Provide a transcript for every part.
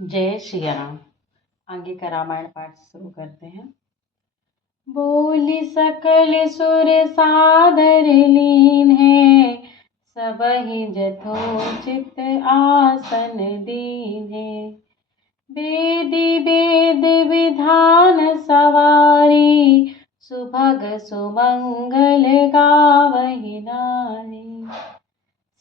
जय श्री राम। आगे का रामायण पाठ शुरू करते हैं। बोली सकल सुर सादर लीन है, सबहि जथोचित आसन दीन है। वेदी वेद विधान सवारी, सुभग सुमंगल गावहि नारी।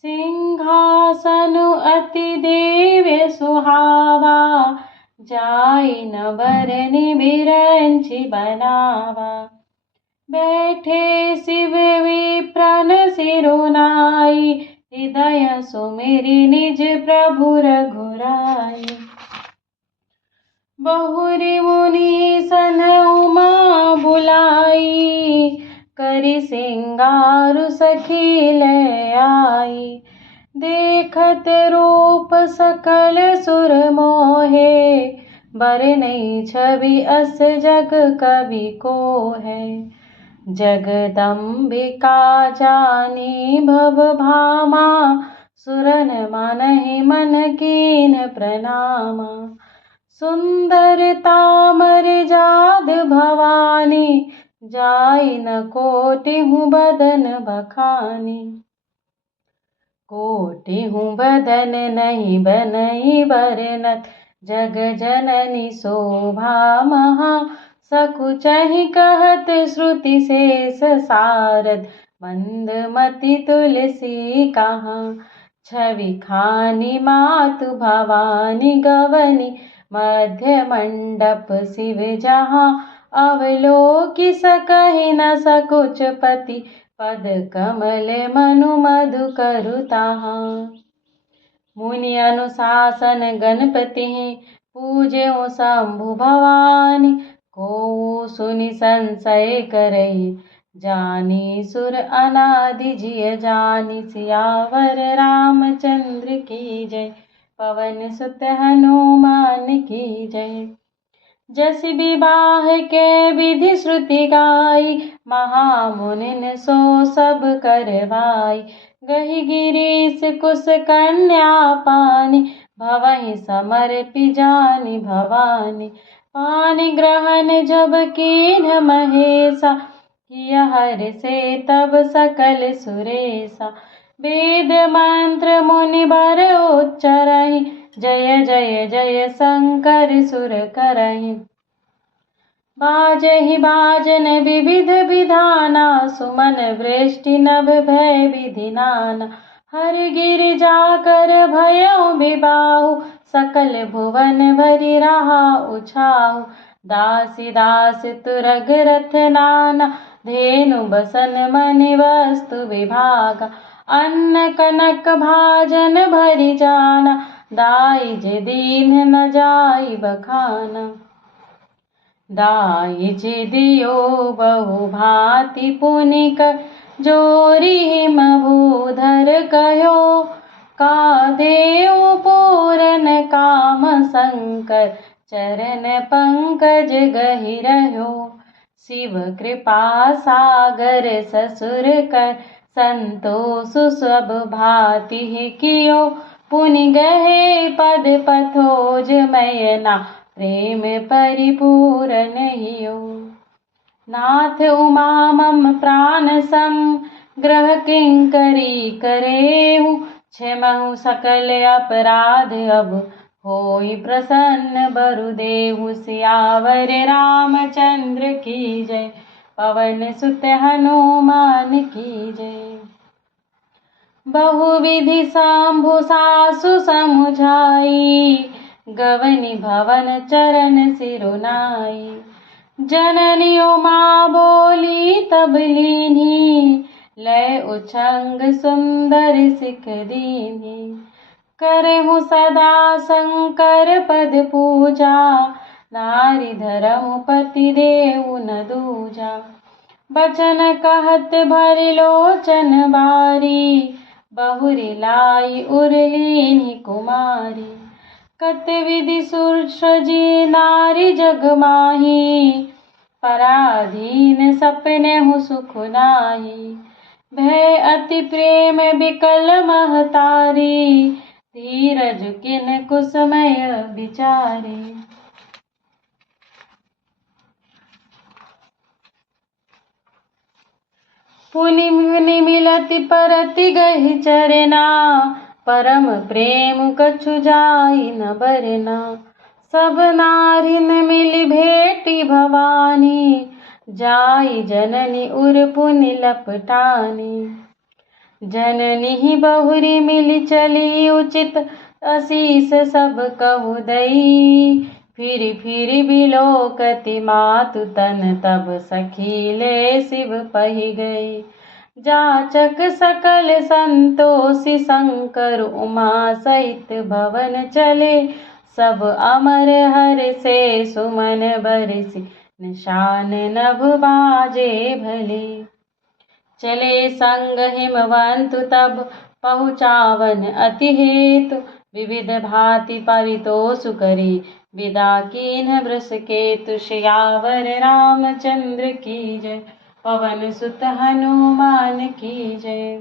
सिंहासनु अति दिव्य सुहावा, जाई न बरनि बिरंचि बनावा। बैठे शिव विप्रन सिरुनाई, हृदय सुमिरि निज प्रभु रघुराई। बहुरी मुनि सन उमा बुलाई, करि सिंगारु सखी लय आई। देखत रूप सकल सुर मोहे, बरनई छवि अस जग कवि कोहे। जगदम्बिका जानी भव भामा, सुरन मानहि मन कीन प्रणामा। सुंदरता मर्याद भवानी, जाई न कोटिहु बदन बखानी। कोटिहु बदन नहीं बनई बरनत, जग जननी शोभा महा। सकुचहि कहत श्रुति शेष सारद, मंदमति तुलसी कहाँ। छवि खानी मातु भवानी गवनी, मध्य मंडप शिव जहाँ। अवलोकि सकहि न सकुच पति, पद कमल मनु मधु करु तहाँ। मुनि अनुशासन गणपति, पूज्यो शंभु भवानी। को सुनि संशय करई, जानी सुर अनादि जिय जानी। सियावर रामचंद्र की जय, पवन सुत हनुमान की जय। जस विवाह के विधि श्रुति गाई, महामुनिन सो सब करवाई। गहि गिरीश कुश कन्या पानी, भवहि समर्पि जानि भवानी। पानि ग्रहण जब कीन्ह महेशा, किया हर्षे तब सकल सुरेशा। वेद मंत्र मुनि बर उच्चरहि, जय जय जय शंकर सुर करहि। बाजहि बाजन विविध विधाना, सुमन वृष्टि नभ भय विधि नाना। हर गिरि जाकर भयउ बिबाहु, सकल भुवन भरि रहा उछाहु। दासी दास तुरग रथ नाना, धेनु बसन मनि वस्तु विभागा। अन्न कनक भाजन भरि जाना, दाई जे दीन न जाई बखाना। दाई जे दियो बहु भांति पुनिक, जोरी हिम भूधर कहो। का देव पूरन काम शंकर, चरण पंकज गहि रहो। शिव कृपा सागर ससुर कर, संतोष सब भांति कियो। पुनि गहे पद पथोज मयना, प्रेम परिपूरन हियो। नाथ उमा मम प्राण सम, ग्रह किंकरी करेहु। क्षमहु सकल अपराध अब, होई प्रसन्न बरुदेहु। सियावर रामचंद्र की जय, पवन सुत हनुमान की जय। बहुविधि शंभु सासु समुझाई, गवनी भवन चरण सिरुनाई। जननी उमा बोली तब लीन्ही, लय उछंग सुंदर सिख दीन्ही। करहु सदा शंकर पद पूजा, नारी धरहु पति देहु न दूजा। बचन कहत भरि लोचन बारी, बहुरी लाई उर्लीन्हि कुमारी। कत विधि सुर सजी नारी जग माही, पराधीन सपनेहु सुख नाही। भय अति प्रेम बिकल महतारी, धीरज किन कुसमय विचारे। पुनि मुनि मिलति परति गहि चरना, परम प्रेम कछु जाई न बरना। सब नारिन मिलि भेटी भवानी, जाई जननी उर पुनि लपटानी। जननी ही बहुरी मिली चली उचित, असीस सब कहु दई। फिर फिर बिलोकति मातु तन, तब सखी ले शिव पहि गई। जाचक सकल संतोषी, शंकर उमा सहित भवन चले। सब अमर हर से सुमन बरसी, निशान नभ बाजे भले। चले संग हिमवंतु तब, पहुँचावन अति हेतु। विविध भांति परितोषु करी, विदा कीन्ह वृषकेतु। सियावर रामचंद्र की जय, पवन सुत हनुमान की जय।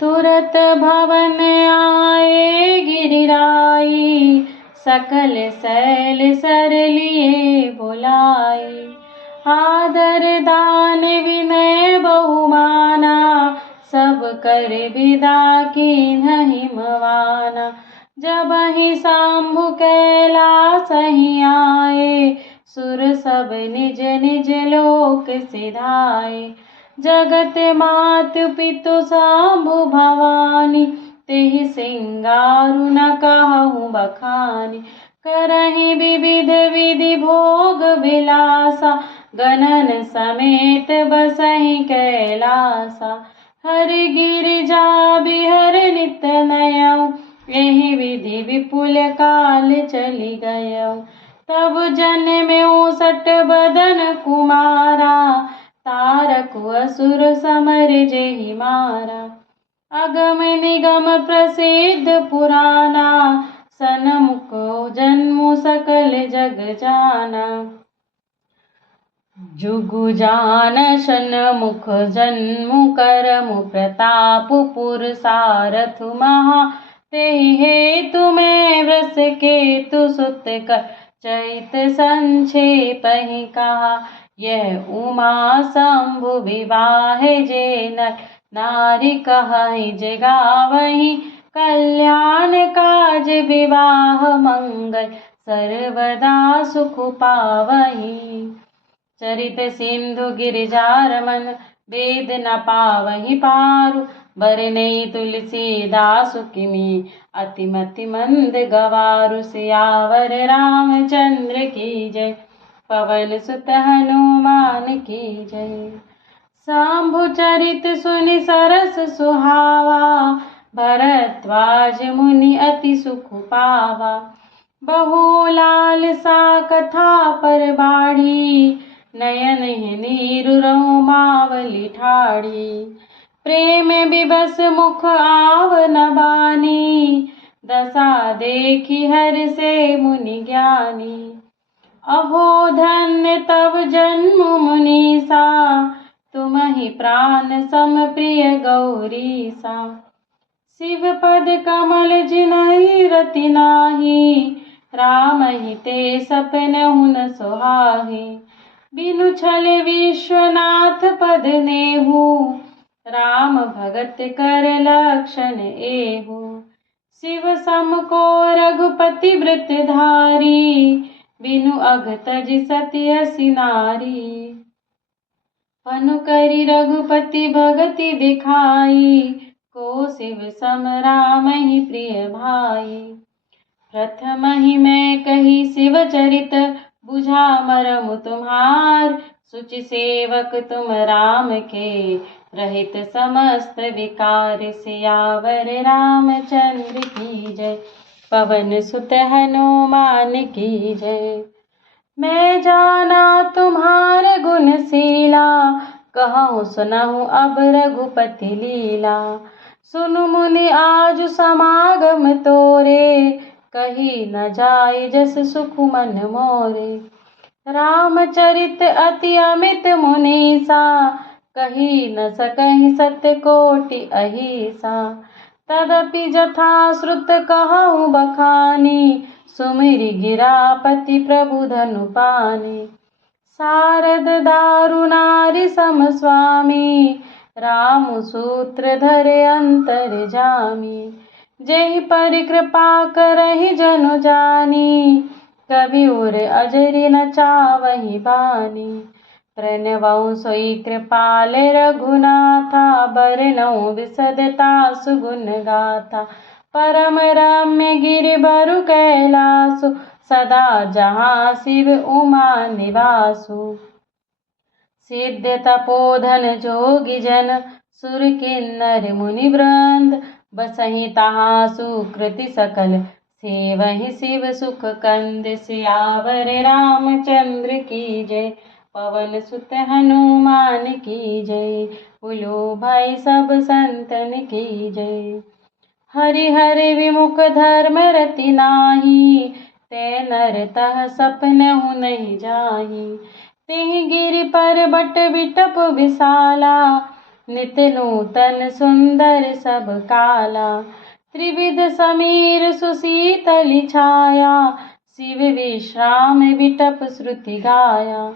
तुरत भवन आए गिरिराई, सकल शैल सर लिए बुलाई। आदर दान विनय बहुमाना, सब कर विदा कीन्ह हिमवाना। जबहि शंभु कैलास ही आए, सुर सब निज निज लोक सिधाए। जगत मातु पितु शंभु भवानी, तेहि सिंगारु न कहूँ बखानी। करहि विविध विधि भोग विलासा, गणन समेत बसहि कैलासा। हरि गिरिजा बिहर नित नयऊ, एहि विधि विपुल काल चली गयऊ। तब जन्म्यो सठ बदन कुमारा, तारक असुर समर जेहि मारा। अगम निगम प्रसिद्ध पुराना, सनमुख जन्मु सकल जग जाना। जुगु जान सनमुख जन्मु, करमु प्रतापु पुरसारथु महा। तेहि हेतु मैं वृषकेतु सुत कर, चरित संक्षेपहि कहा। यह उमा शंभु विवाह जे नर, नारी कहहि जे गावहि। कल्याण काज विवाह मंगल, सर्वदा सुख पावहि। चरित सिंधु गिरिजारमन, वेद न पावहि पारु। बरनई तुलसीदासु किमि, अति मति मंद गवारु। सियावर रामचंद्र की जय, पवन सुत हनुमान की जय। शंभु चरित सुनि सरस सुहावा, भरद्वाज मुनि अति सुख पावा। बहु लालसा कथा पर बाढ़ी, नयन नीरु रोमावली ठाढ़ी। प्रेम विवश मुख आव न बानी, दशा देखी हर से मुनि ज्ञानी। अहो धन्य तब जन्म मुनीसा, तुमहि प्राण सम प्रिय गौरीसा। शिव पद कमल जिनहि रति नाही, राम ही ते सपनहु न सोहाहि। बिनु छल विश्वनाथ पद नेहु, राम भगत कर लक्षण एहु। शिव सम को रघुपति व्रत धारी, बिनु अघ तज सति असी नारी। पनु करि रघुपति भगति दिखाई, को शिव सम राम ही प्रिय भाई। प्रथम ही मैं कही शिव चरित, बुझा मरमु तुम्हार। सुचि सेवक तुम राम के, रहित समस्त विकार। सियावर रामचंद्र की जय, पवन सुत हनुमान की जय। मैं जाना तुम्हार गुणशीला, कहूँ सुनहु अब रघुपति लीला। सुनु मुनि आज समागम तोरे, कही न जाय जस सुख मन मोरे। रामचरित अति अमित मुनीसा, कही न सकहि सत्य कोटि अहिसा। तदपि जथा श्रुत कहूँ बखानी, सुमिरि गिरापति प्रभु धनु पानी। शारद दारु नारी सम स्वामी, राम सूत्र धरे अंतर जामी। जेहि पर कृपा करहि जनु जानी, कवि उर अजरि न चावहि बानी। प्रणवउ सोई कृपाल रघुनाथा, बरनउँ विशदता सुगुण गाथा। परम रम्य गिरिबरु कैलासु, सदा जहाँ शिव उमा निवासु। सिद्ध तपोधन जोगी जन, सुर किन्नर मुनि वृंद। बसहि तहाँ सुकृति सकल, सेवहि शिव सुख कंद। सियावर रामचंद्र की जय, पवन सुत हनुमान की जय। बोलो भाई सब संतन की जय। हरि हरि विमुख धर्म रति नाही, ते नर तह सपनहु नहीं जाही। तेहि गिरि पर्वत बिटप विशाला, नित नूतन सुंदर सब काला। त्रिविध समीर सुशीतलि छाया, शिव विश्राम बिटप श्रुति गाया।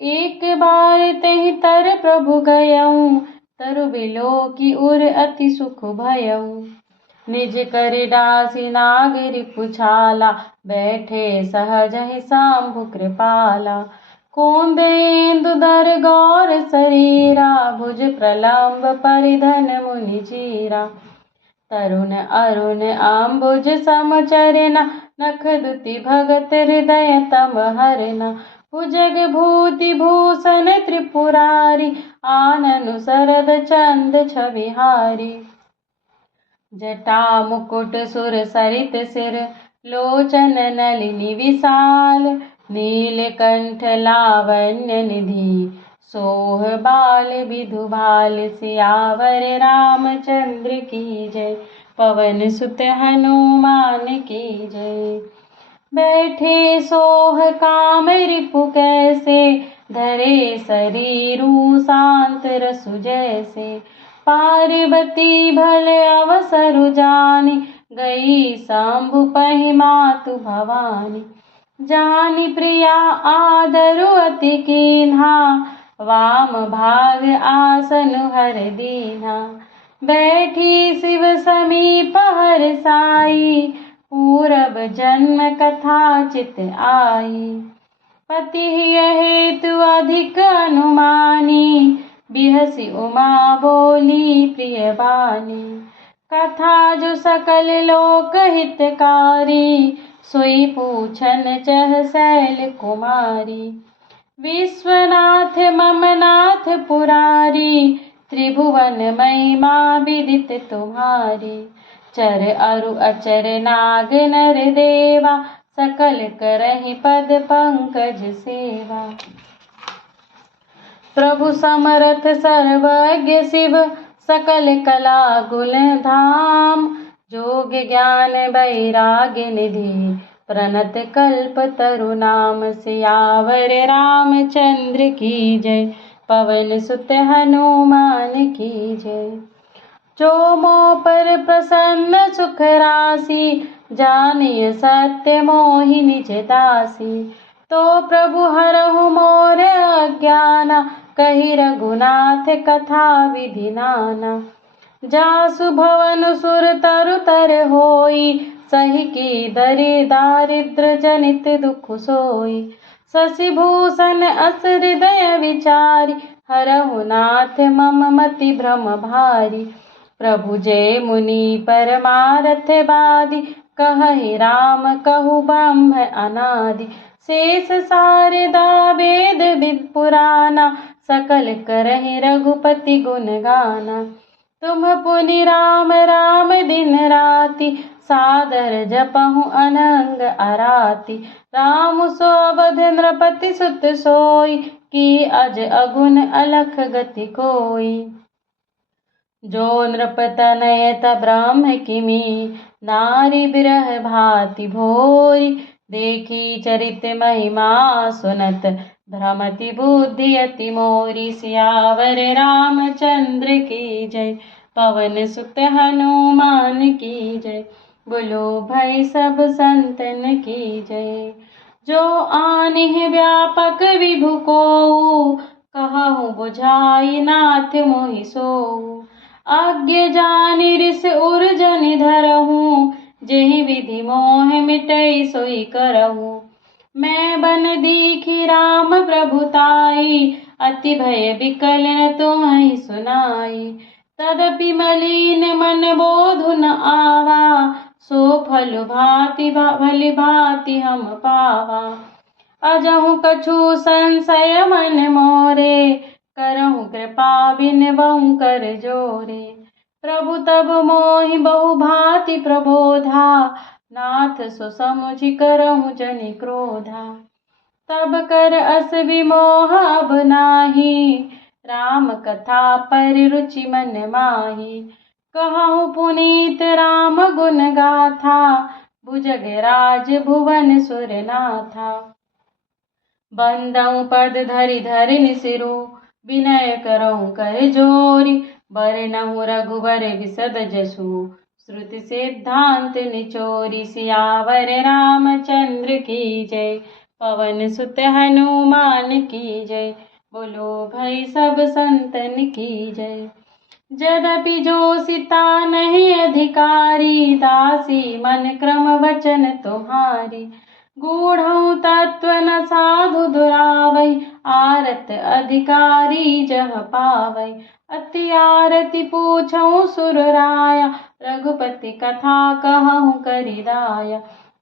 एक बार तेहि तर प्रभु गयऊँ, तरु बिलोकी उर अति सुख भयऊँ। निज कर डासी नागरि पुछाला, बैठे सहजहि शंभु कृपाला। कोंदेन्दु दर गौर शरीरा, भुज प्रलंब परिधन मुनि चीरा। तरुण अरुण अम्बुज सम चरना, नख दुति भगत हृदय तम हरना। भुजग भूति भूषण त्रिपुरारी, आननु सरद चंद छविहारी। जटा मुकुट सुर सरित सिर, लोचन नलिनी विशाल। नीलकंठ लावण्य निधि, सोह बाल विधु बाल। सियावर रामचंद्र की जय, पवन सुत हनुमान की जय। बैठे सोह काम रिपु कैसे, धरे शरीरु शांत रसु जैसे। पार्वती भल अवसरु जानी, गई शंभु पहि मातु भवानी। जानी प्रिया आदरु अति कीन्हा, वाम भाग आसनु हर दीन्हा। बैठी शिव समीप हर साई, पूरब जन्म कथा चित आई। पति हेतु अधिक अनुमानी, बिहसी उमा बोली प्रिय बानी। कथा जो सकल लोक हितकारी, सोई पूछन चह शैल कुमारी। विश्वनाथ मम नाथ पुरारी, त्रिभुवन महिमा विदित तुम्हारी। चर अरु अचर नाग नर देवा, सकल करहि पद पंकज सेवा। प्रभु समरथ सर्वज्ञ शिव, सकल कला गुण धाम। जोग ज्ञान वैराग्य निधि, प्रणत कल्प तरु नाम। सियावर रामचंद्र की जय, पवन सुत हनुमान की जय। जो मोह पर प्रसन्न सुख राशि, जानिय सत्य मोहि निज दासी। तो प्रभु हरहु मोर अज्ञाना, कहि रघुनाथ कथा विधि नाना। जासु भवन सुर तरु तर होई, सही की दरि दारिद्र जनित दुख सोई। शशि भूषण अस हृदय विचारी, हरहु नाथ मम मति भ्रम भारी। प्रभु जय मुनि परमारथ बादी, कहहि राम कहु ब्रह्म अनादि। शेष शारदा वेद विद पुराना, सकल करहि रघुपति गुण गाना। तुम पुनि राम राम दिन राति, सादर जपहु अनंग अराति। राम सो अवध नृपति सुत सोई, की अज अगुन अलख गति कोई। जो नृप तनय ब्रह्म किमी, नारी बिरह भाति भोरी। देखी चरित महिमा सुनत, भ्रमति बुद्धि अति मोरी। सियावर रामचंद्र की जय, पवन सुत हनुमान की जय। बोलो भाई सब संतन की जय। जो आने व्यापक विभु को, कहूँ बुझाई नाथ मोहि सोऊ। आज्ञ जानि रिस उर्जन धरहूँ, जेहि विधि मोह मिटई सोई करहूँ। मैं बन दीखी राम प्रभुताई, अति भय विकल न तुम्हें सुनाई। तदपि मलिन मन बोधु न आवा, सो फल भांति भली भांति हम पावा। अजहु कछु संशय मन मोरे, करहु कृपा बिनवऊँ कर जोरे। प्रभु तब मोहि बहु भांति प्रबोधा, नाथ सो समुझि करहु जनि क्रोधा। तब कर अस विमोह अब नाही, राम कथा पर रुचि मन माही। कहूँ पुनीत राम गुण गाथा, भुजगराज भुवन सुर नाथा। बंदऊँ पद धरि धरिनि सिरु, विनय करऊँ कर जोरी। बरनऊँ रघुबर विशद जसु, श्रुति सिद्धांत निचोरी। सियावर रामचंद्र की जय, पवन सुत हनुमान की जय। बोलो भाई सब संतन की जय। यद्यपि जो सीता नहीं अधिकारी, दासी मन क्रम वचन तुम्हारी। गूढ़ तत्व न साधु दुरावै, आरत अधिकारी जह पावै। अति आरती पूछऊँ सुर राया, रघुपति कथा कहूँ करिदाया।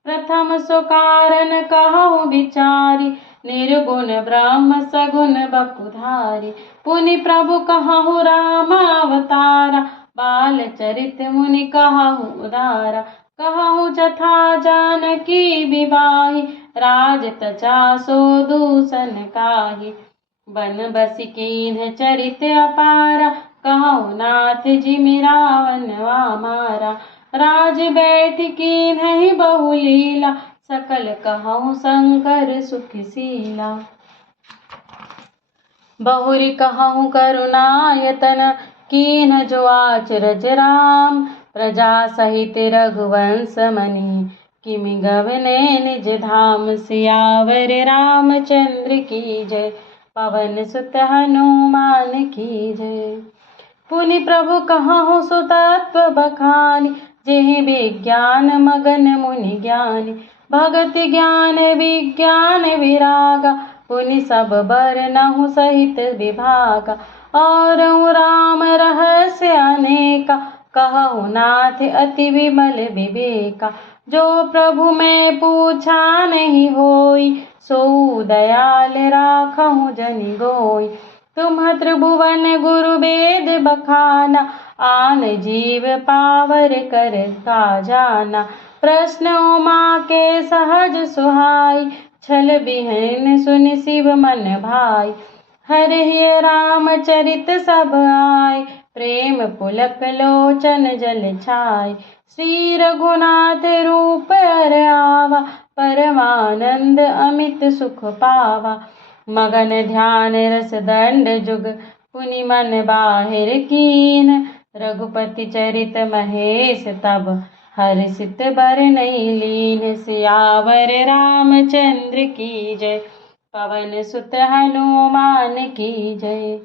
प्रथम सो कारण कहूँ विचारी, निर्गुण ब्रह्म सगुण बपुधारी। पुनि प्रभु कहूँ राम अवतारा, बाल चरित मुनि कहूँ उदारा। कहूँ जथा जानकी विवाही, राज तचा सो दूषण काही। बन बसि कीन्ह चरित अपारा, कहूँ नाथ जिमि रावण मारा। राज बैठ कीन्हि बहु लीला, सकल कहूँ शंकर सुखशीला। बहुरी कहूँ करुणायतन, कीन्ह जो आचरज राम। प्रजा सहित रघुवंश मनि, किमि गवने निज धाम। सियावर रामचंद्र की जय, पवन सुत हनुमान की जय। पुनि प्रभु कहूँ सो तत्व बखानी, जेहि विज्ञान मगन मुनि ज्ञानी। भगति ज्ञान विज्ञान विरागा, पुनि सब बरनहुँ सहित विभागा। और राम रहस्य अनेका, कहूँ नाथ अति विमल विवेका। जो प्रभु मैं पूछा नहीं होई, सो दयाल राखहु जनि गोई। तुम त्रिभुवन गुरु वेद बखाना, आन जीव पावर कर का जाना। प्रश्न उमा के सहज सुहाई, छल बिहन सुनि शिव मन भाई। हरहि रामचरित सब आय, प्रेम पुलक लोचन जल छाय। श्री रघुनाथ रूप अर आवा, परमानंद अमित सुख पावा। मगन ध्यान रस दंड जुग, पुनि मन बाहिर कीन। रघुपति चरित महेश तब, हर्षित बरनई लीन। सियावर रामचंद्र की जय, पवन सुत हनुमान की जय।